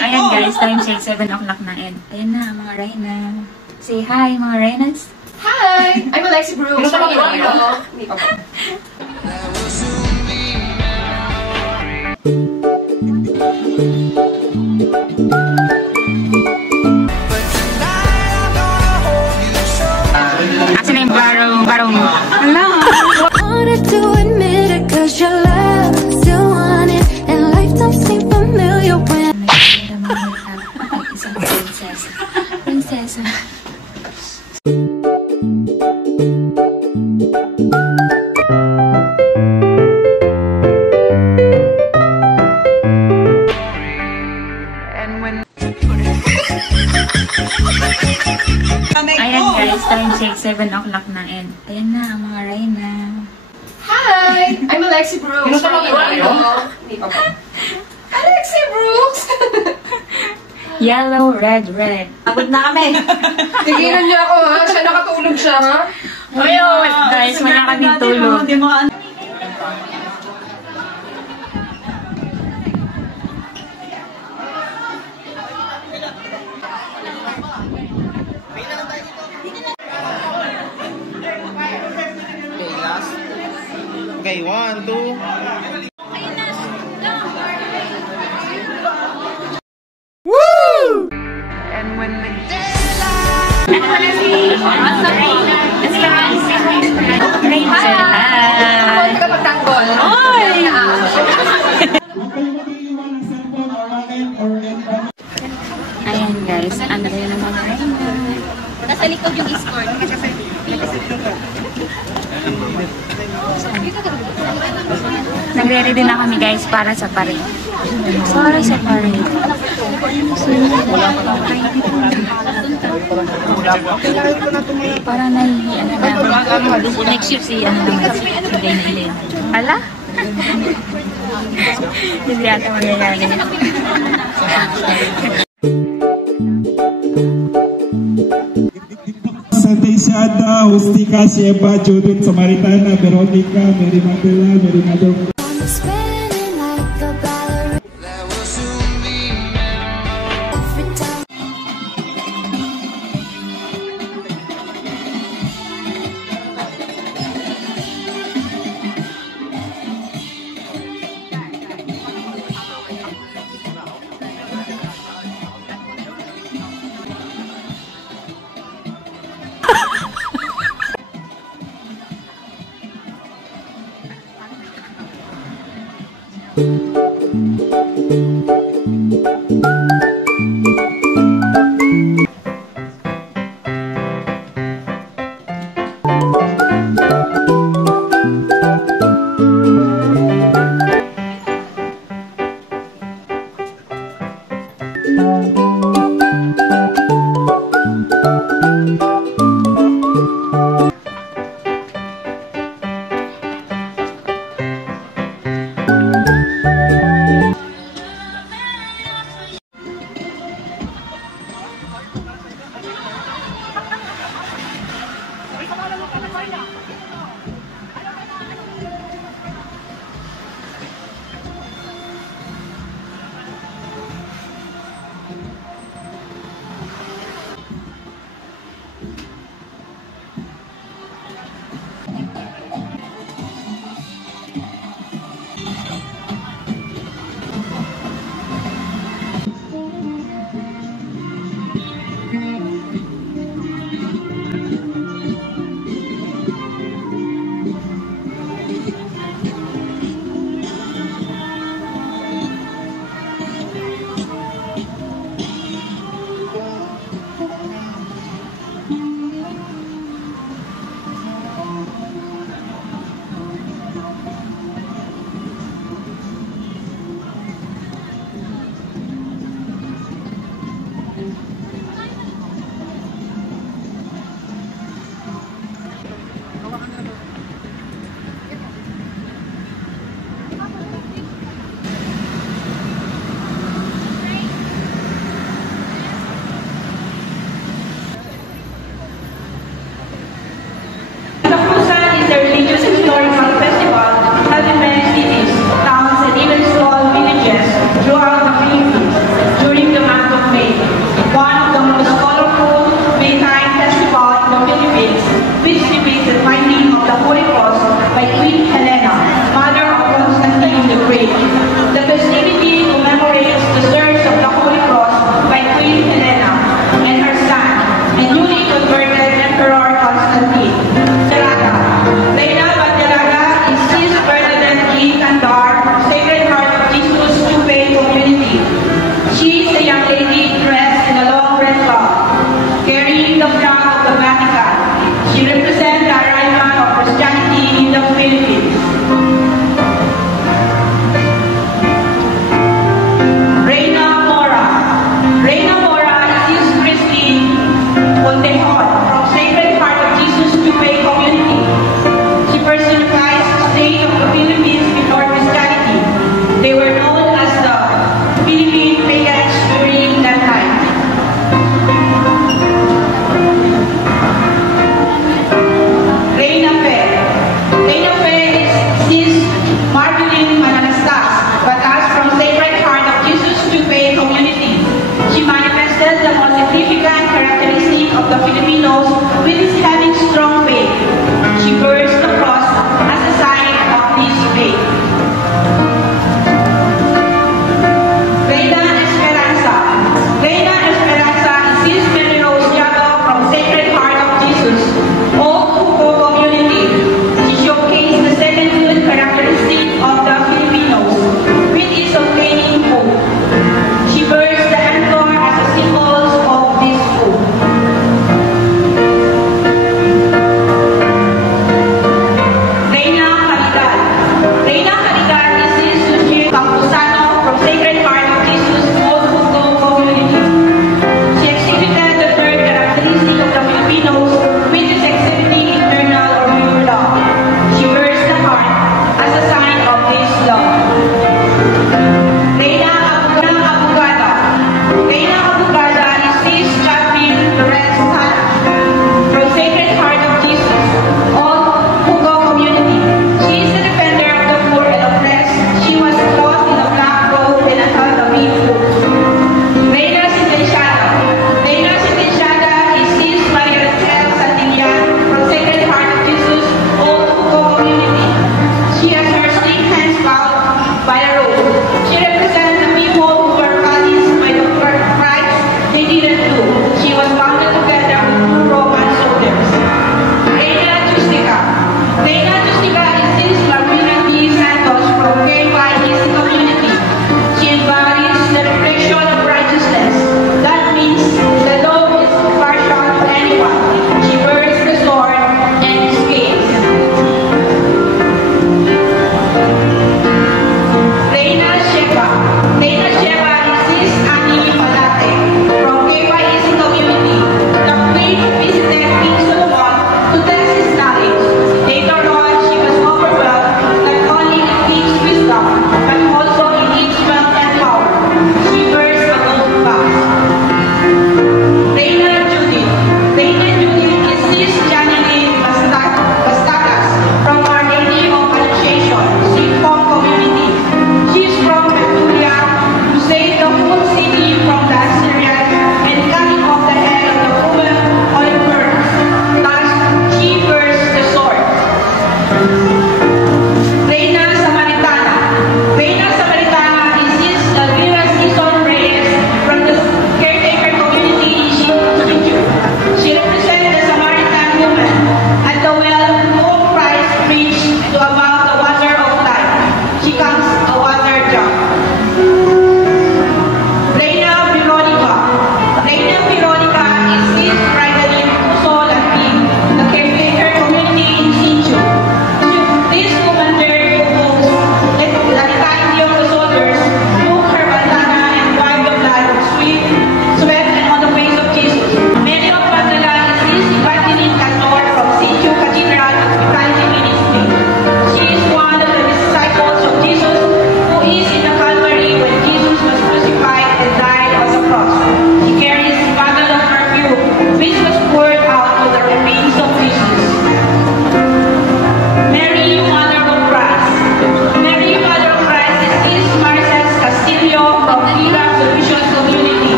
Ayan guys, time check, 7 o'clock na and ayan na mga Reyna. Say hi mga Reynas. Hi! I'm Alexi Brooks. Asan na yung baro mo? Hello! Wanted to admit it cause your love still want it and life don't seem familiar when isang prinsesa. Ayan guys, time check, 7 o'clock na and ayan na mga Reyna. Hi! I'm Alexi Brooks. Alexi Brooks! Yellow, red. Abot na kami. Tigilan niyo ako ha. Siya nakatulog siya ha. Ayun, guys, wala kaming tulog. Okay, 1, 2. Woo! And when the daylight. Ano na si? Ako ang tagapagtanggol. Ayan guys, ano yun ang mga Reyna? Nasa likod yung escort. Nagre-ready na kami guys para sa parade. Para nahihiyan na. Next year si Gaylene. Ala? Hindi ata mangyayari. Santisiada, Hustika, Sheba, Judith, Samaritana, Veronica, Mary Magdalene, Mary Mother. spinning like a ballerina every time. The religious historical festival having many cities, towns, and even small villages throughout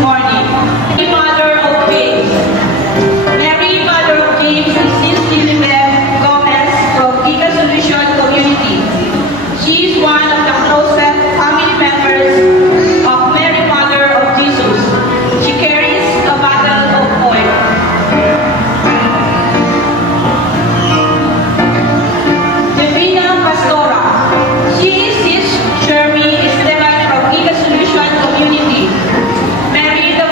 morning. The mother of James. Mary, mother of James, is Sister Lilibeth Gomez from Giga Solution Community. She is one of the closest family members of Mary, mother of Jesus. She carries a bottle of oil. Divina Pastora. She is Sis Jeremy Esteban from Giga Solution Community. Mary, the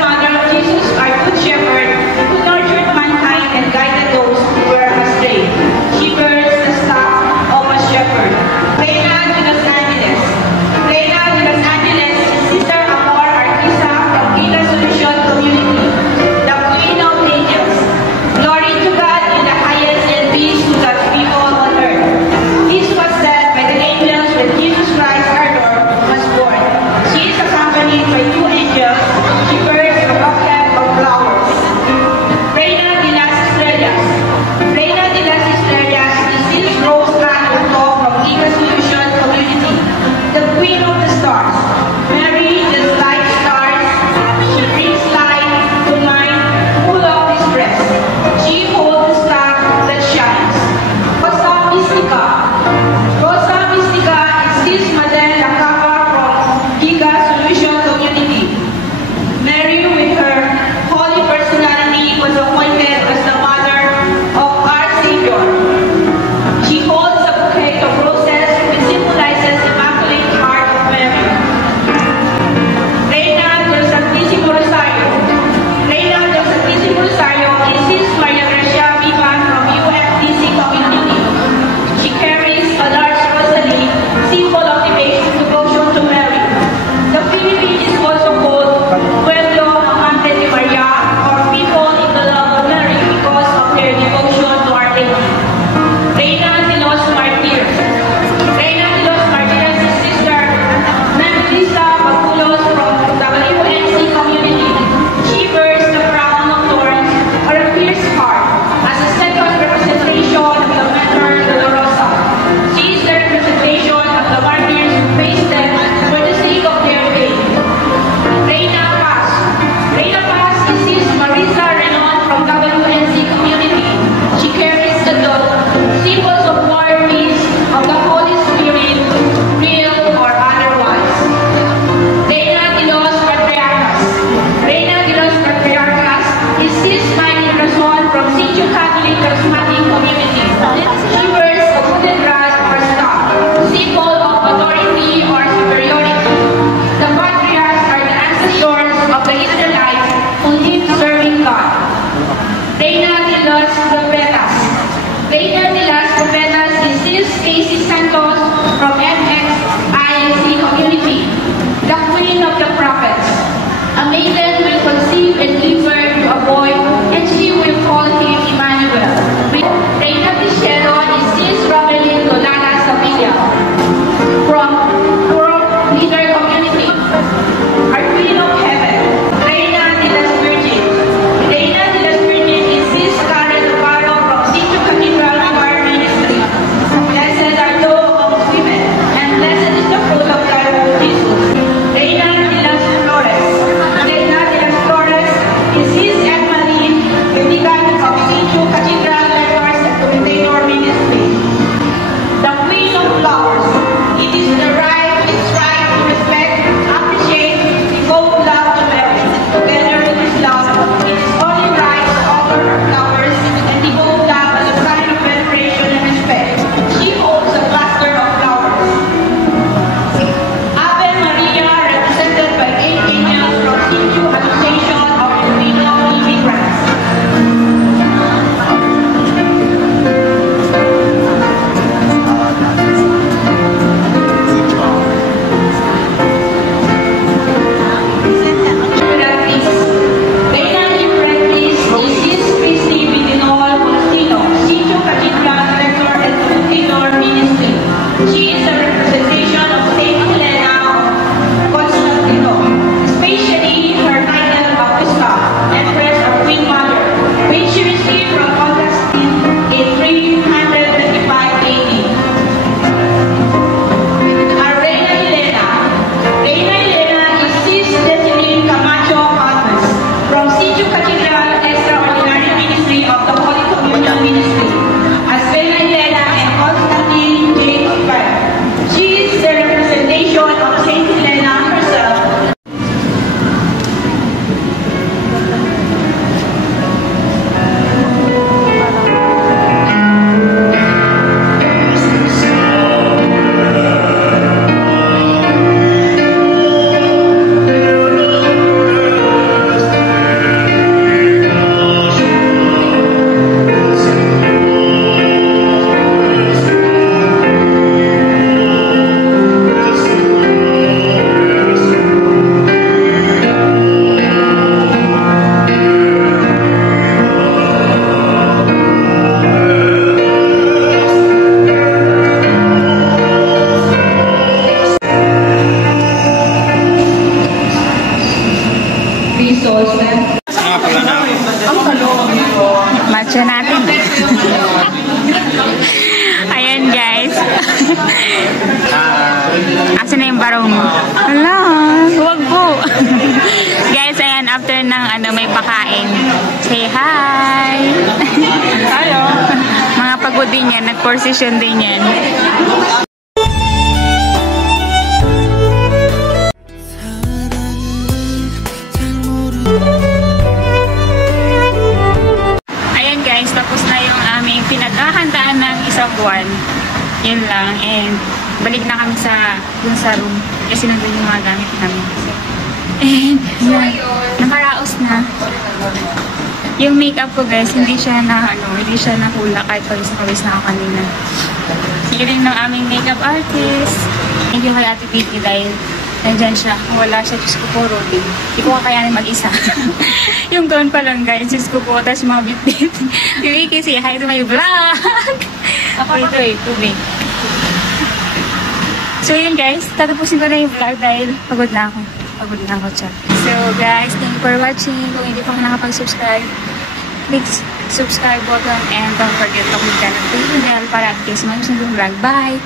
pesos. Nga pala na ako. Macho natin. Ayan guys. Asa na yung barong mo? Hala, huwag po. Guys, ayan, after ng may pakain. Say hi! Hello! Mga pagod din yan, nag-position din yan. Ayan guys, tapos na yung aming pinaghahandaan ng isang buwan. Yun lang, and balik na kami sa room kasi nandun yung mga gamit namin. And yun, nakaraos na. Yung makeup ko guys, hindi siya nahula kahit pawis na ako kanina. Sige rin ng aming makeup artist. Thank you kay Ate Vicky dahil nandyan siya. Wala siya, Diyos ko po, Ruby. Hindi ko kakayanin mag-isa. Yung gown pa lang guys, Diyos ko po, tapos mga bit-bit. Si Vicky, say hi to my vlog! Ito tubig. So yun guys, tatapusin ko na yung vlog dahil pagod na ako. So guys, thank you for watching. Kung hindi pa ako nakapag-subscribe, click subscribe button and don't forget to click the notification bell para at case mag-sunod vlog. Bye!